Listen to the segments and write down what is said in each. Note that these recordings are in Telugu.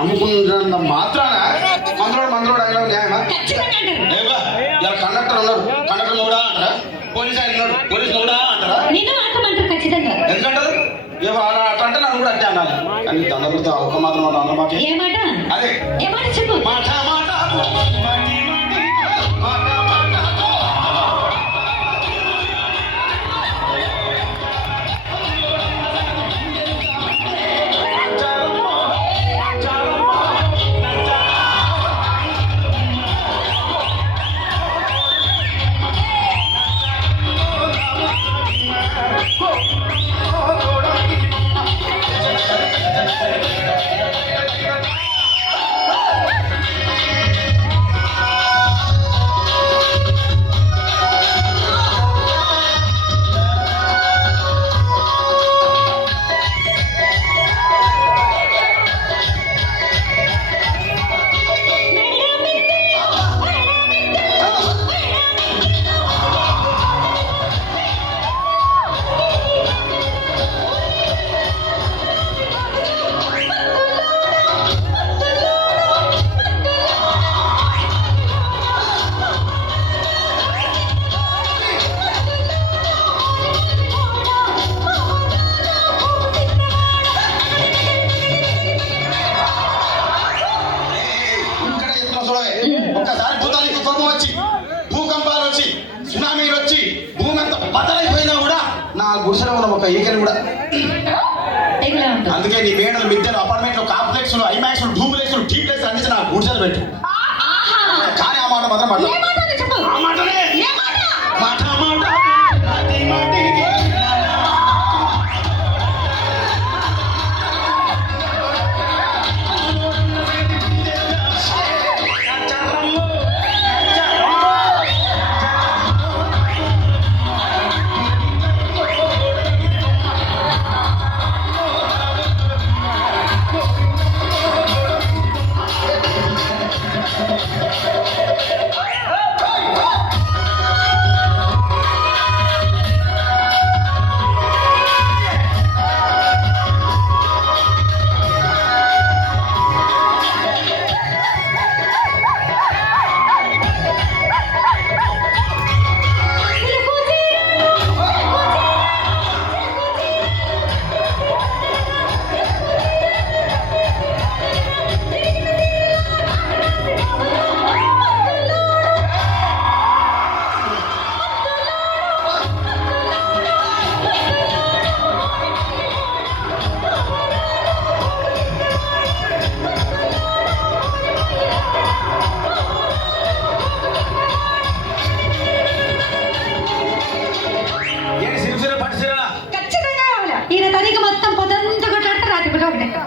అమ్ముకున్నంత మాత్రాన మందులోడు అయినా న్యాయమా? ఇలా కండక్టర్ ఉన్నారు, కండక్టర్ కూడా అంటారా? పోలీస్ ఆయన ఉన్నాడు, పోలీసు కూడా అంటారా? ఎందుకంటారు? అలా అట్లా అంటే నన్ను కూడా అట్టే అనాలి. కానీ దండపుడితే ఒక మాత్రం అన్న మాట అదే మాట మాట ఒక్కసారి భూతానికి కోపం వచ్చి, భూకంపాలు వచ్చి, సునామీలు వచ్చి, భూమి అంతా బద్దలైపోయినా కూడా నా గుడిసెలో ఉన్న ఒక ఈకని కూడా. అందుకే నీ మేడలు, మిద్దెలు, అపార్ట్మెంట్లు, కాంప్లెక్స్లు, ఐమాక్స్లు, డూప్లెక్స్లు, టీప్లెక్స్ అందించి నా గుడిసెలు పెట్టు. కానీ ఆ మాట మాత్రం మాట ఆ మాటనే మాట మాట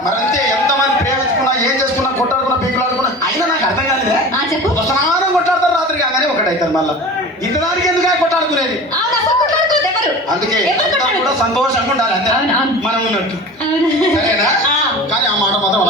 మరంతే. ఎంతమంది ప్రేమించుకున్నా, ఏం చేసుకున్నా, కొట్టాడుకున్నా, పీకులాడుకున్నా అయినా నాకు అర్థం కాలేదే. స్నానం కొట్టాడుతారు, రాత్రి కాగానే ఒకటైతారు. మళ్ళా ఇంతదానికి ఎందుకు కొట్టాడుకునేది? అందుకే కూడా సంతోషంగా ఉండాలి, అంతే మనం ఉన్నట్టు. సరేనా? కానీ ఆ మాట మాత్రం